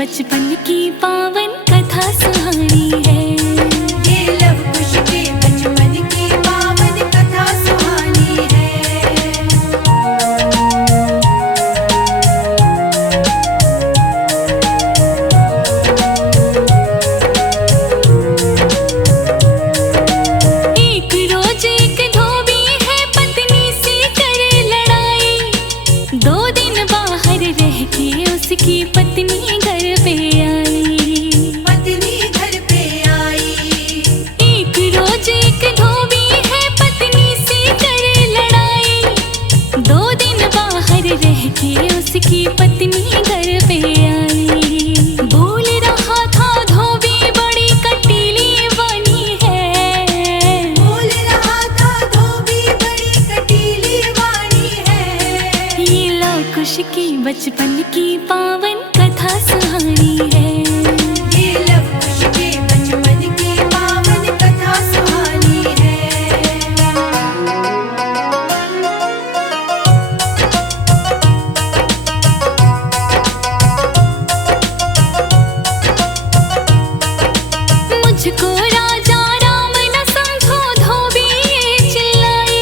बचपन की पावन कथा सुहानी है। ये लव कुश के बचपन की पावन कथा सुहानी है। एक रोज एक धोबी है पत्नी से करे लड़ाई। 2 दिन बाहर रह के उसकी पत्नी घर पे आई। पत्नी घर पे आई। एक रोज एक धोबी है पत्नी से करे लड़ाई। 2 दिन बाहर रह के उसकी पत्नी घर पे आई। बोल रहा था धोबी बड़ी कटीली वाणी है। बोल रहा था धोबी बड़ी कटीली वाणी है। ये लव कुश की बचपन की पावन कथा सुहानी है। ये लव कुश के बचपन की पावन कथा सुहानी है। मुझको राजा राम न समझो धोबी ये चिल्लाई।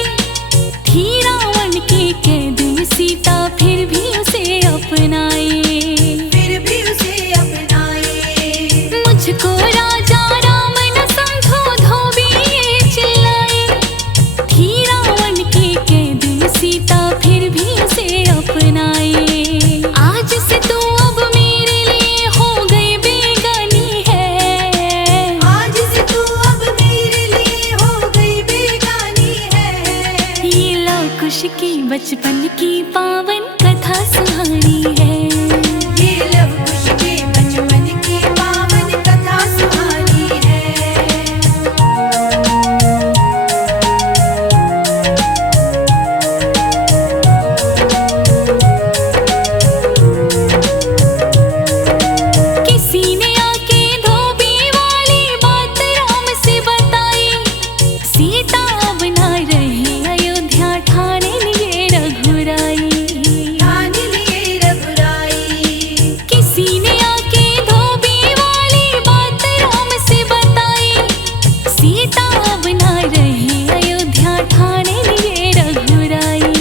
थी रावण के कैद में सीता फिर भी उसे अपनाई। फिर भी उसे अपनाए। मुझको राजा राम न समझो धोबी ये चिल्लाई। थी रावण के कैद में सीता फिर भी उसे अपनाई। आज से तू अब मेरे लिए हो गई बेगानी है। आज से तू अब मेरे लिए हो गई बेगानी है। ये लव कुश की बचपन की पावन कथा सुहानी है। ये लव कुश के बचपन की पावन कथा सुहानी है। किसी ने आके धोबी वाली बात राम से बताई। सीता अब ना रहे अयोध्या ठाने लिए रघुराई। ठाने लिए रघुराई। किसी ने आके धोबी वाली बात राम से बताई। सीता अब ना रहे अयोध्या ठाने लिए रघुराई।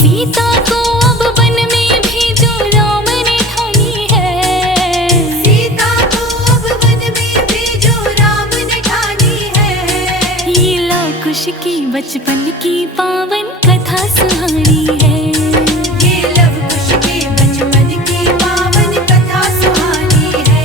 सीता को अब वन में भेजो राम ने ठानी है। सीता को अब वन में भेजो राम ने ठानी है। ये लव कुश की बचपन की पावन कथा सुहानी है। ये लव कुश के बचपन की पावन कथा सुहानी है।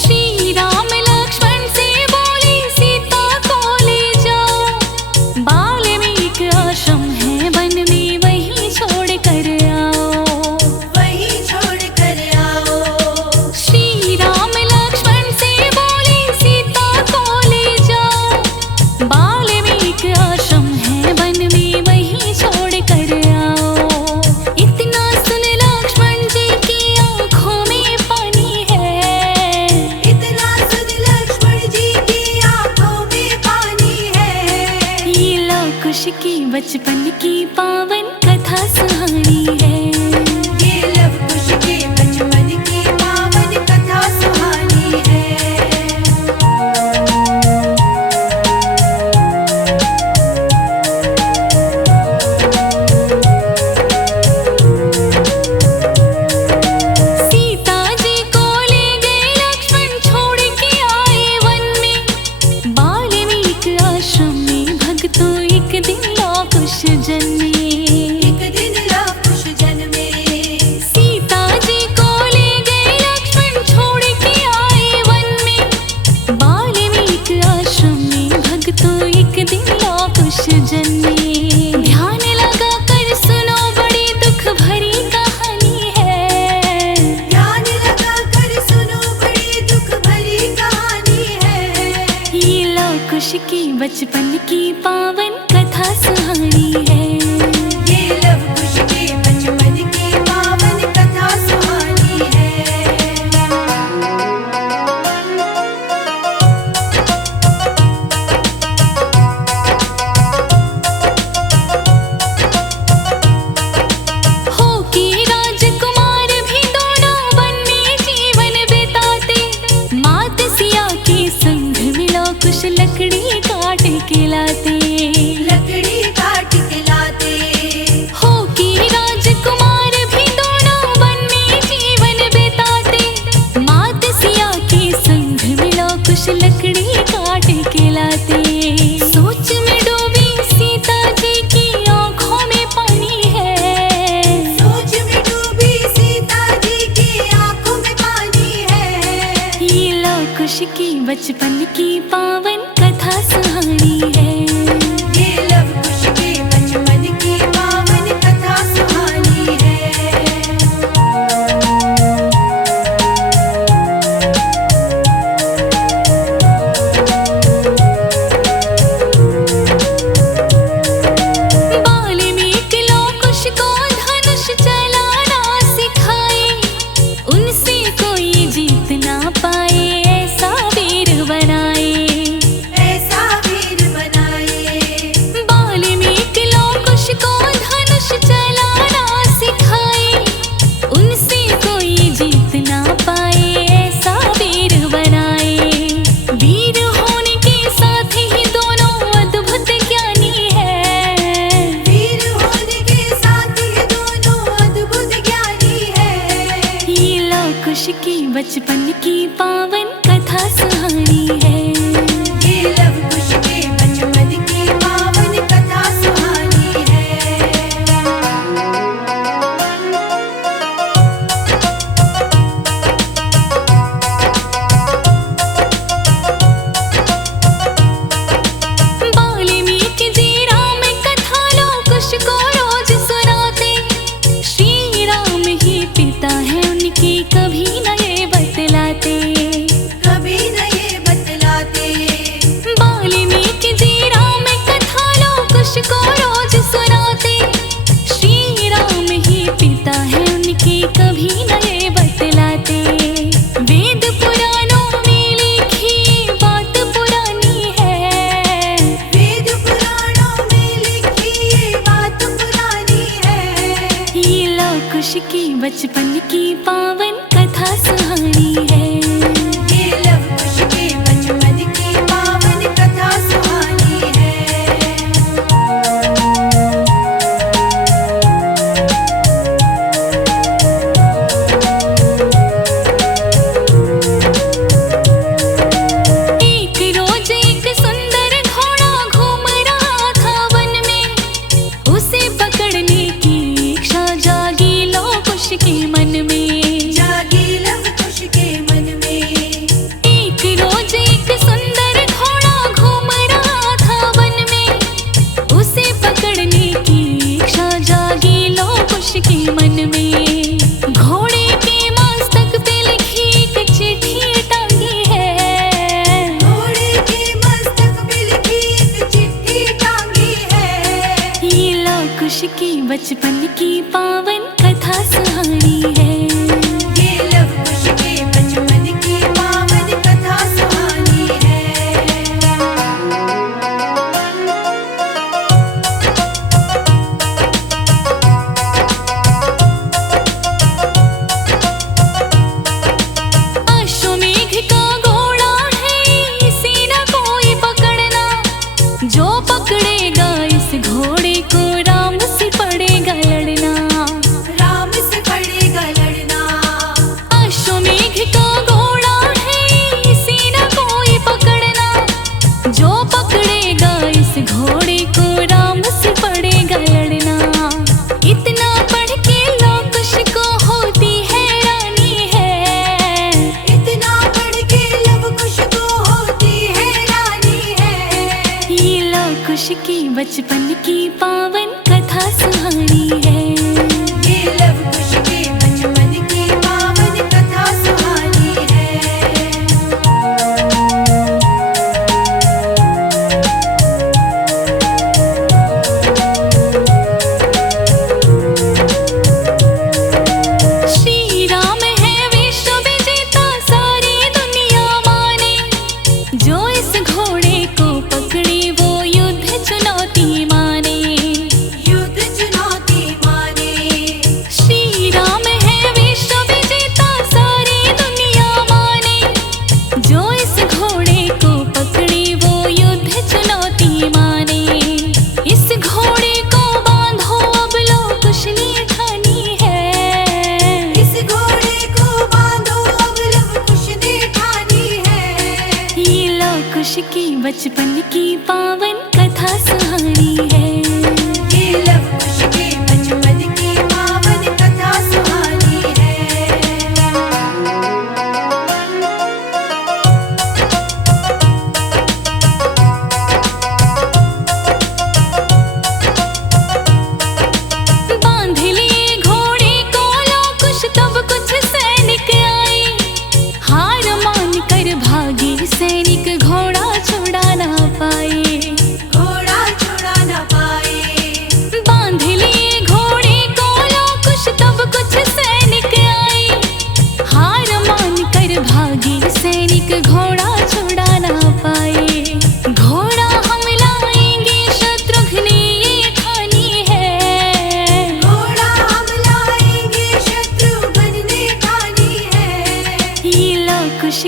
श्री राम लक्ष्मण से बोली सीता को ले जाओ। वाल्मीकि आश्रम है वन में वहीं छोड़ कर आओ। वहीं छोड़ कर आओ। श्री राम लक्ष्मण से बोली सीता को ले जाओ। वाल्मीकि आश्रम है वन में वहीं छोड़ कर आओ। इतना सुन लक्ष्मण जी की आंखों में पानी है। इतना सुन लक्ष्मण जी की आंखों में पानी है। ये लव कुश की बचपन की पावन कथा सुहानी है। ये लव कुश के बचपन की पावन कथा सुहानी है। सीता जी को ले गए लक्ष्मण छोड़ के आए वन में। वाल्मीकि आश्रम में भक्तों एक दिन लव कुश जन्मे। एक दिन लव कुश जन्मे। सीता जी को ले गए लक्ष्मण छोड़ के आए वन में। वाल्मीकि आश्रम में भक्तों एक दिन लव कुश जन्मे। ध्यान लगा कर सुनो बड़ी दुख भरी कहानी है। ध्यान लगा कर सुनो बड़ी दुख भरी कहानी है। ये लव कुश की बचपन की पावन कथा सुहानी है। ये लव कुश के बचपन की पावन कथा सुहानी है। कुश की बचपन की पावन कथा सुहानी है। ये लव कुश के बचपन की पावन कथा सुहानी है। वाल्मीकि लौ कुश को धनुष चलाना सिखाए, उनसे कोई जीत ना पाए, ऐसा वीर बनाए, ऐसा वीर बनाए। वाल्मीकि लौ कुश को धनुष चलाना सिखाए, उनसे कोई जीत ना पाए, ऐसा वीर बनाए। वीर होने के साथ ही दोनों अद्भुत ज्ञानी है, वीर होने के साथ ये दोनों अद्भुत ज्ञानी है। ये लौ कुश की बचपन की पावन कथा सुहानी है। ये लव कुश के बचपन की पावन कथा सुहानी है। वाल्मीकि जी राम कथा लौ कुश को रोज सुनाते, श्री राम ही पिता है उनकी, कभी न ये बतलाते, कभी न ये बतलाते। वाल्मीकि जी राम कथा लौ कुश को रोज सुनाते, श्री राम ही पिता है उनकी, कभी न ये बतलाते। वेद पुराणों में लिखी ये बात पुरानी है, वेद पुराणों में लिखी ये बात पुरानी है। ये लौ कुश की बचपन की पावन कथा सुहानी है। ये लव कुश के बचपन की पावन कथा सुहानी है। एक रोज एक सुंदर घोड़ा घूम रहा था वन में, उसे पकड़ने की इच्छा जागी लौ कुश के मन में। जागी लव कुश के मन में। एक रोज एक सुंदर घोड़ा घूम रहा था वन में, उसे पकड़ने की इच्छा जागी लौ कुश के मन में। घोड़े के मस्तक पे लिखी एक चिट्ठी टांगी है, घोड़े के मस्तक पे लिखी एक चिट्ठी टांगी है। ये लौ कुश की बचपन की पावन कथा सुहानी है। ये लव कुश के बचपन की पावन कथा सुहानी है। अश्वमेघ का घोड़ा है, इसे न कोई पकड़ना, जो पकड़ेगा इस घोड़े को राम से पड़ेगा लड़ना। राम से पड़ेगा लड़ना। अश्वमेघ का घोड़ा है, इसे न कोई पकड़ना, जो पकड़ेगा इस घोड़े को राम से पड़ेगा लड़ना। इतना पढ़ के लौ कुश को होती हैरानी है, इतना पढ़ के लव कुश को होती हैरानी है। ये लौ कुश की बचपन की पावन कथा सुहानी है। ये लव कुश के बचपन की पावन कथा सुहानी है। श्री राम है विश्व विजेता, सारी दुनिया माने, जो इस घोड़े को पकड़े वो युद्ध चुनौती माने। युद्ध चुनौती माने। श्री राम है विश्व विजेता, सारी दुनिया माने, जो इस घोड़े को पकड़े वो युद्ध चुनौती माने। इस घोड़े को बांधो अब लो कुश ने ठानी है, इस घोड़े को बांधो अब लव कुश ने ठानी है। ये लौ कुश की बचपन की पावन कथा सुहानी है। ये लव कुश के बचपन की पावन कथा सुहानी है।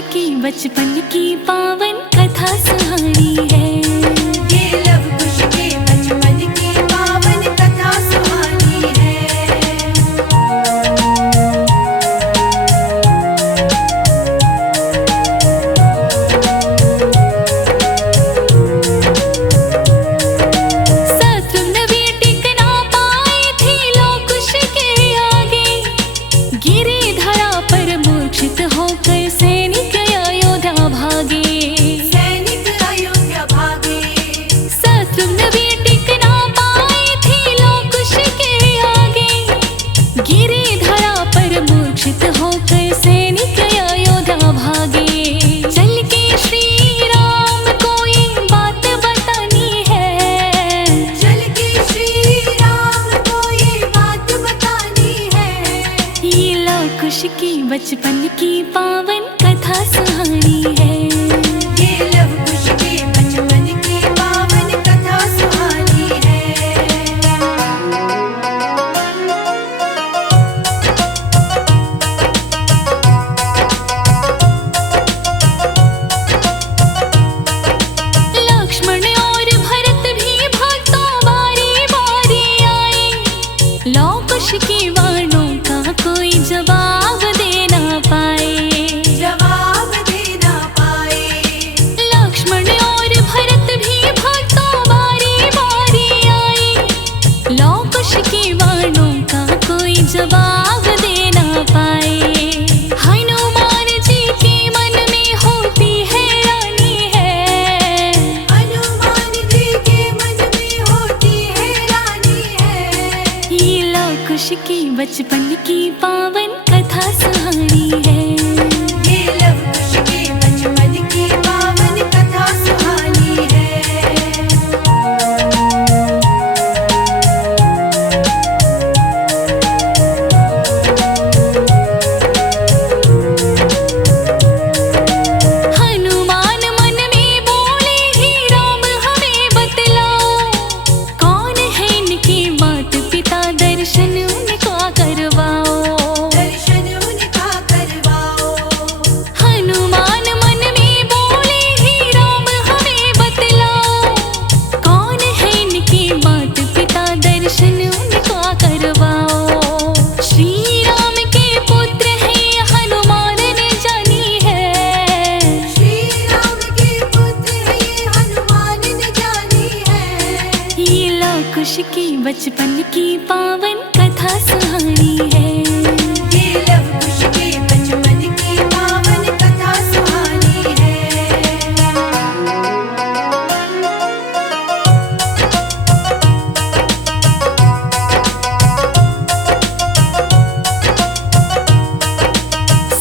की बचपन की पावन कथा सुहानी है। ये लव कुश के बचपन की पावन कथा सुहानी है। शत्रुघ्न भी टिक ना पाए थे लव कुश के आगे, गिरे धरा पर मूर्छित होकर सैनिक अयोध्या भागे। सैनिक अयोध्या भागे। शत्रुघ्न भी टिक ना पाए थे लव कुश के आगे, गिरे धरा पर मूर्छित होकर सैनिक अयोध्या भागे। चल के श्री राम को ये बात बतानी है, चल के श्री राम को ये बात बतानी है। ये लव कुश की बचपन की पावन कथा सुहानी है। ये लव कुश के बचपन की पावन कथा सुहानी है। लक्ष्मण और भरत भी भक्तों बारी बारी आए, लव कुश के वाणों का कोई जवाब दे ना पाए। जवाब दे ना पाए। लक्ष्मण और भरत भी भक्तों बारी बारी आए, लव कुश के वाणों का कोई जवाब दे ना पाए। हनुमान जी के मन में होती हैरानी है, हनुमान जी के मन में होती हैरानी है। ये लव कुश की बचपन की पावन कथा सुहानी है। ये लव कुश के बचपन की पावन कथा सुहानी है। हनुमान मन में बोले ही राम हमें बतलाओ, कौन है इनके माता पिता दर्शन उनका करवाओ। दर्शन उनका करवाओ। हनुमान मन में बोले ही राम हमें बतलाओ, कौन है इनके माता पिता दर्शन उनका करवाओ। श्री राम के पुत्र है हनुमान ने जानी है, श्री राम के पुत्र है ये हनुमान ने जानी है। ये लव कुश की बचपन की पावन कथा सुहानी है। ये लव कुश के बचपन की पावन कथा सुहानी है।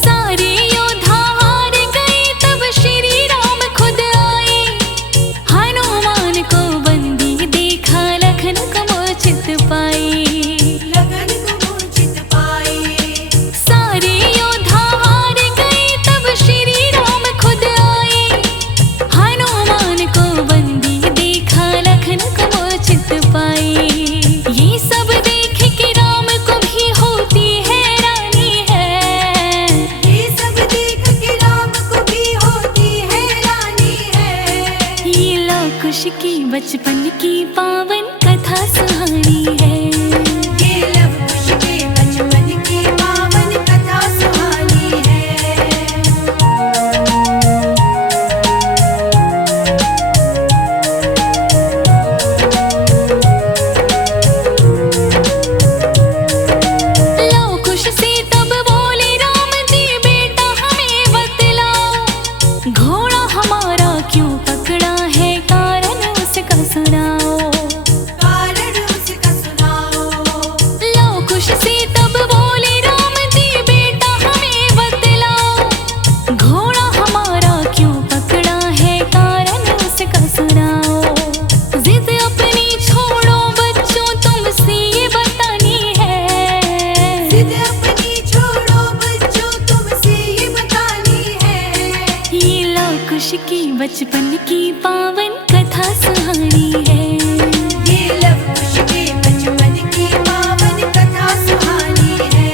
सारे योद्धा हार गए तब श्री राम खुद आए, हनुमान को बंदी देखा लखन को मूर्छित पाए। लगन को मूर्छित पाए। सारे योद्धा हार गए तब श्री राम खुद आए, हनुमान को बंदी देखा लखन को मूर्छित पाए। ये सब देख के राम को भी होती हैरानी है, ये सब देख के राम को भी होती हैरानी है। ये लव कुश की बचपन की पावन कथा सुहानी है। ये लव कुश के बचपन की पावन कथा सुहानी है। लव कुश से तब बोले राम जी बेटा हमें बतलाओ, घोड़ा हमारा क्यों पकड़ा है कारण उसका सुनाओ। कारण उसका सुनाओ। लव कुश से तब बोले राम जी बेटा हमें बतलाओ, घोड़ा हमारा क्यों पकड़ा है कारण उसका सुनाओ। जिद अपनी छोड़ो बच्चों तुमसे ये बतानी है, जिद अपनी छोड़ो बच्चों तुमसे ये बतानी है। ये लव कुश की बचपन की पावन कथा सुहानी है। ये लव कुश के बचपन की पावन कथा सुहानी है।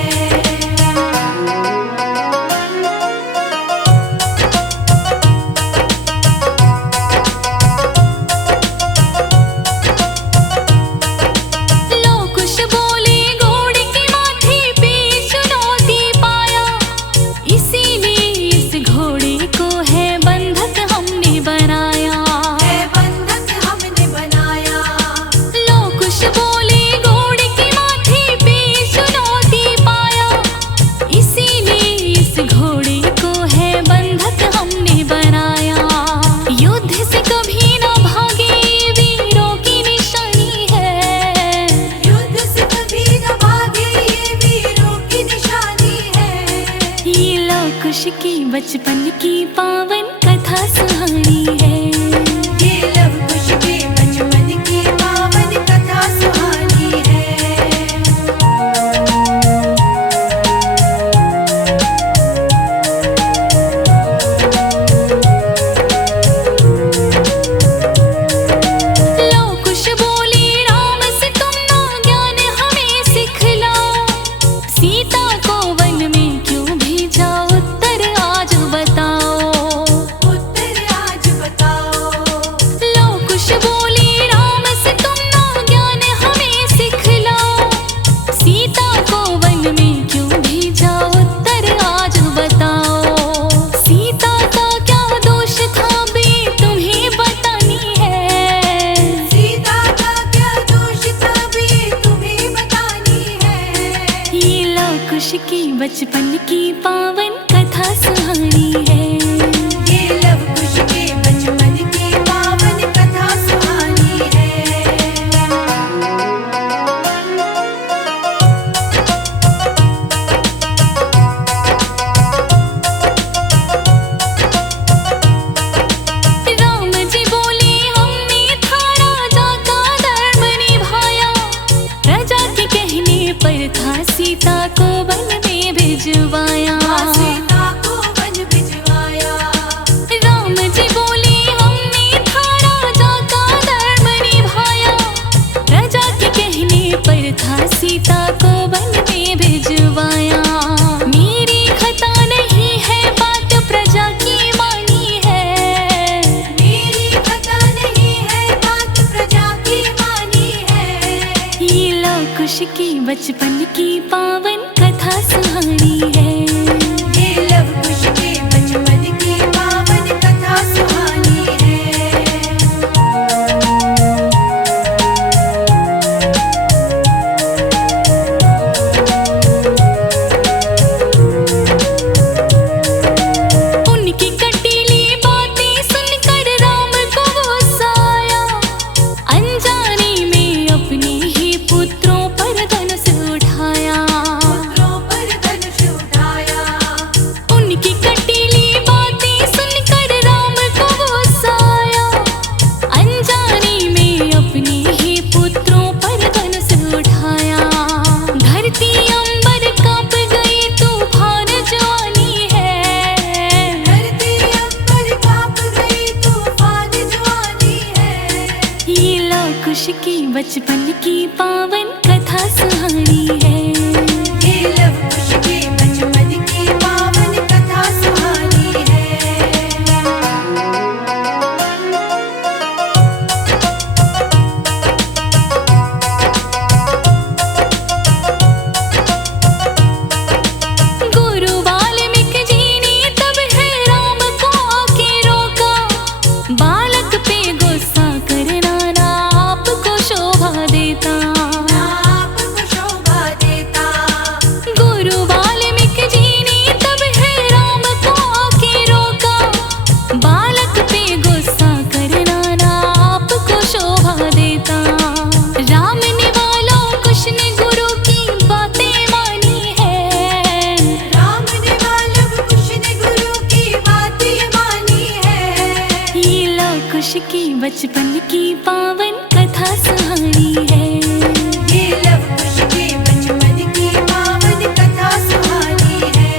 कुश की बचपन की पावन कथा सुहानी है। ये लव कुश के बचपन की पावन कथा सुहानी है। लव कुश बोली राम से तुम ना ज्ञान हमें सिखलाओ, सीता को वन में क्यों भेजा उत्तर आज बताओ। उत्तर आज बताओ। लव कुश बोली राम से तुम ना ज्ञान हमें सिखलाओ, सीता को वन में क्यों भेजा उत्तर आज बताओ। सीता का क्या दोष था बे तुम्हें बतानी है। सीता का क्या दोष था भी तुम्हें बतानी है। ये लव कुश की बचपन की पावन कथा सुहानी है। ये लव कुश के बचपन की पावन कथा सुहानी है। राम जी बोले हमने था राजा का धर्म निभाया, प्रजा के कहने पर था सीता को वन में भिजवाया। सीता को वन भिजवाया। राम जी बोले हमने था राजा का धर्म निभाया, प्रजा के कहने पर था सीता को वन में भिजवाया। मेरी खता नहीं है बात प्रजा की मानी है। मेरी खता नहीं है बात प्रजा की मानी है। ये लव कुश की बचपन की पावन कथा सुहानी है। ये लव कुश के बचपन की पावन कथा सुहानी है। उनकी कटीली बातें सुनकर राम को गुस्सा आया, अनजाने में अपने ही पुत्रों पर धनुष उठाया। पुत्रों पर धनुष उठाया। उनकी कटीली बातें सुनकर राम को गुस्सा आया, अनजाने में अपने ही पुत्रों पर धनुष उठाया। धरती अंबर कांप गई तूफान जवानी है। धरती अंबर कांप गई तूफान जवानी है। ये लव कुश की बचपन की पावन कथा सुहानी है। ये लव कुश के बचपन की पावन कथा सुहानी है। गुरु वाल्मीकि जी ने तब है राम को आके रोका, बालक पे गुस्सा करना ना आपको शोभा देता। आपको शोभा देता। गुरु वाल्मीकि जी ने तब है राम को आके रोका, बालक पे गुस्सा करना ना आपको शोभा देता। राम ने वाला कुश ने गुरु की बातें मानी है। राम ने वाल्व कुश ने गुरु की बातें मानी है। ये लव कुश की बचपन की पावन कथा सुहानी है। ये लव कुश के बचपन की पावन कथा सुहानी है।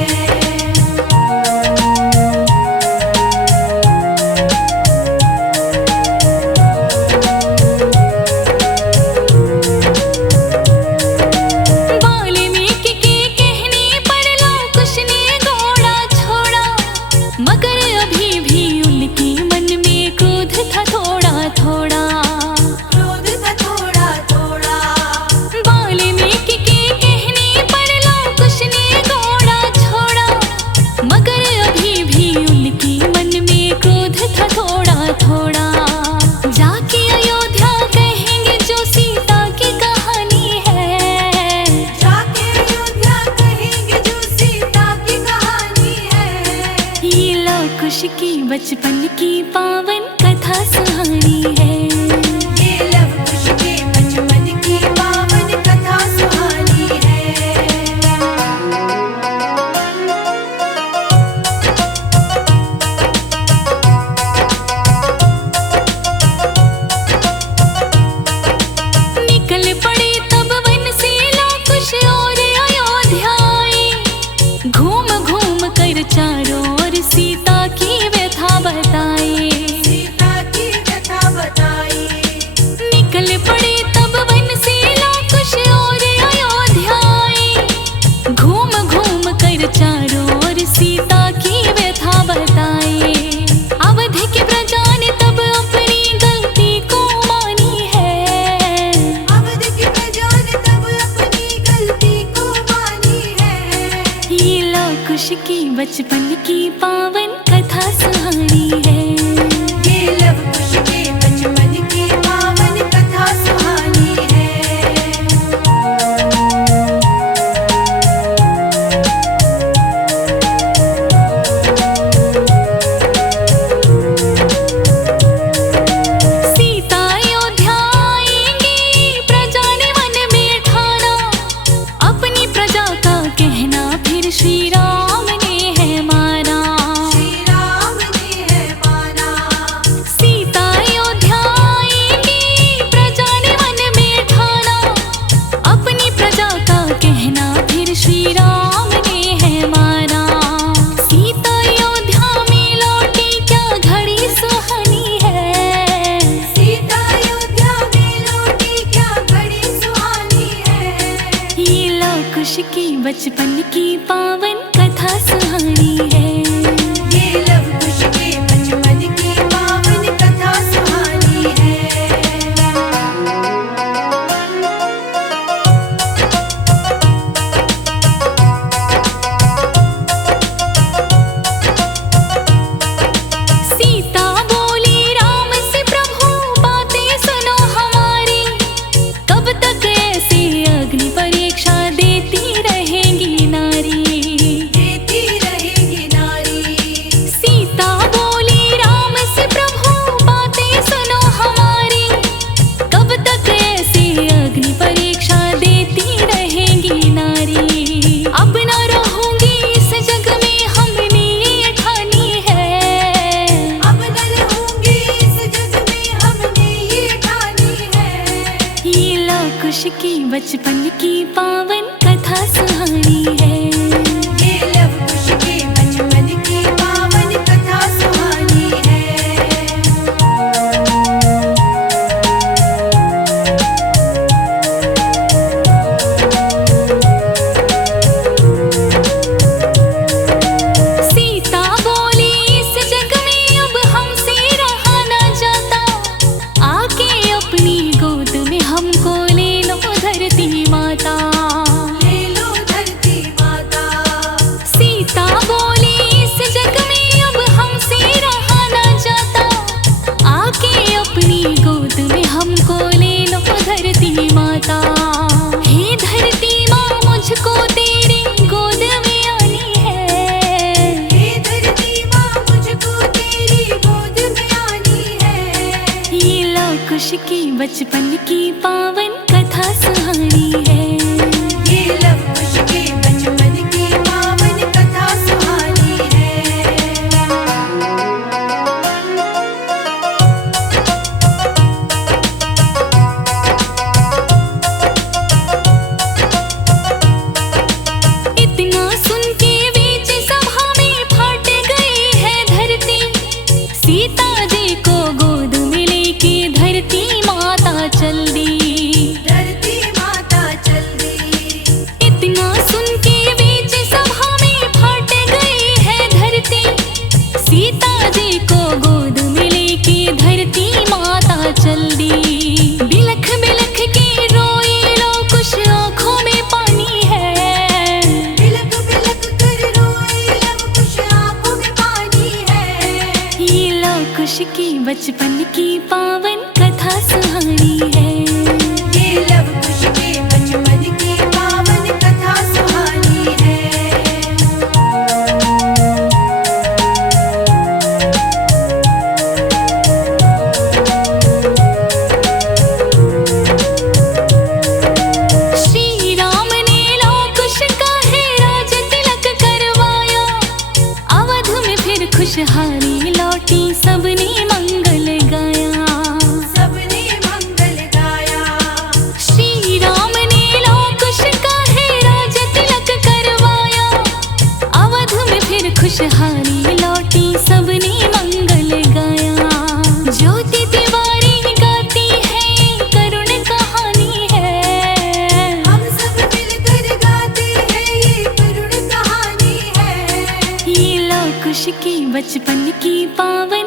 वाल्मीकि के कहने पर लव कुश ने घोड़ा छोड़ा, मगर अभी भी उनके मन में क्रोध था थोड़ा थोड़ा। क्रोध था थोड़ा थोड़ा। वाल्मीकि के कहने पर लव कुश ने घोड़ा छोड़ा, मगर अभी भी उनके मन में क्रोध था थोड़ा थोड़ा। जाके अयोध्या कहेंगे जो सीता की कहानी है। जाके अयोध्या कहेंगे जो सीता की कहानी है। ये लव कुश की बचपन की पावन कथा सुहानी है। ये लव कुश के बचपन की पावन कथा सुहानी है। कर चारों ओर सीता की व्यथा बताए। सीता की व्यथा बताई। निकल पड़े तब वन से लवकुश और अयोध्या आए। घूम घूम कर चारों ओर सीता की व्यथा बताए। अवध की प्रजा ने तब अपनी गलती को मानी है। अवध की प्रजा ने तब अपनी गलती को मानी है। ये लवकुश की बचपन की पावन कथा सुहानी है। ये लवकुश के बचपन की पावन कथा सुहानी है। सीता अयोध्या आएंगी, प्रजा ने मन में ठाना। अपनी प्रजा का कहना फिर श्री राम ने है माना। श्री राम ने है माना। सीता अयोध्या आएंगी, प्रजा ने मन में ठाना। अपनी प्रजा का कहना फिर श्री राम ने है माना। सीता अयोध्या में लौटी क्या घड़ी सुहानी है। सीता अयोध्या में लौटी क्या घड़ी सुहानी है। ये लवकुश की बचपन की पावन कथा सुहानी है। ये लवकुश के बचपन की पावन कथा सुहानी है। सीता बोली राम से प्रभु बातें सुनो हमारी। कब तक ऐसे अग्नि परीक्षा देती रहेंगी नारी। देती रहेगी नारी। सीता बोली राम से प्रभु बातें सुनो हमारी। कब तक ऐसे अग्नि परीक्षा देती रहेंगी नारी। अब न रहूंगी इस जग में हमने ये ठानी है। अब न रहूंगी इस जग में हमने ये ठानी है। ये लवकुश की बचपन की पावन कथा सुहानी है। ये लवकुश के बचपन की पावन कथा सुहानी है। सीता बोली इस जग में अब हमसे रहा न जाता। आके अपनी गोद में हमको ले लो धरती माता। ले लो धरती माता। सीता बोली इस जग में अब हमसे रहा न जाता। आके अपनी गोद में हमको ले लो धरती माता। हे धरती माँ मुझको तेरी गोद में आनी है। हे धरती माँ मुझको तेरी गोद में आनी है। ये लवकुश की बचपन की पावन कथा सुहानी है। ये लवकुश के बचपन की पावन कथा सुहानी है। इतना सुन के बीच सभा में फट गई है धरती। सीता जी को गोद में लेके धरती माता चल दी। धरती माता चल दी। इतना सुन के बीच सभा में फट गई है धरती। सीता जी को गोद में लेके धरती माता चल दी। बिलख बिलख के रोई लवकुश आंखों में पानी है। बिलख बिलख कर रोए लवकुश आंखों में पानी है। ये लवकुश की बचपन की पावन कथा सुहानी है। ये लवकुश के बचपन की पावन कथा सुहानी है। श्री राम ने लवकुश का है राज तिलक करवाया। अवध में फिर खुशहाली लौटी सबने मंगल गाया। सबने मंगल गाया। श्री राम ने लवकुश का है राज तिलक करवाया। अवध में फिर खुशहाली लौटी, सबने मंगल गाया। ज्योति तिवारी गाती है ये करुण कहानी है, हम सब मिलकर गाते हैं ये करुण कहानी है। ये लौ कुश के बचपन की पावन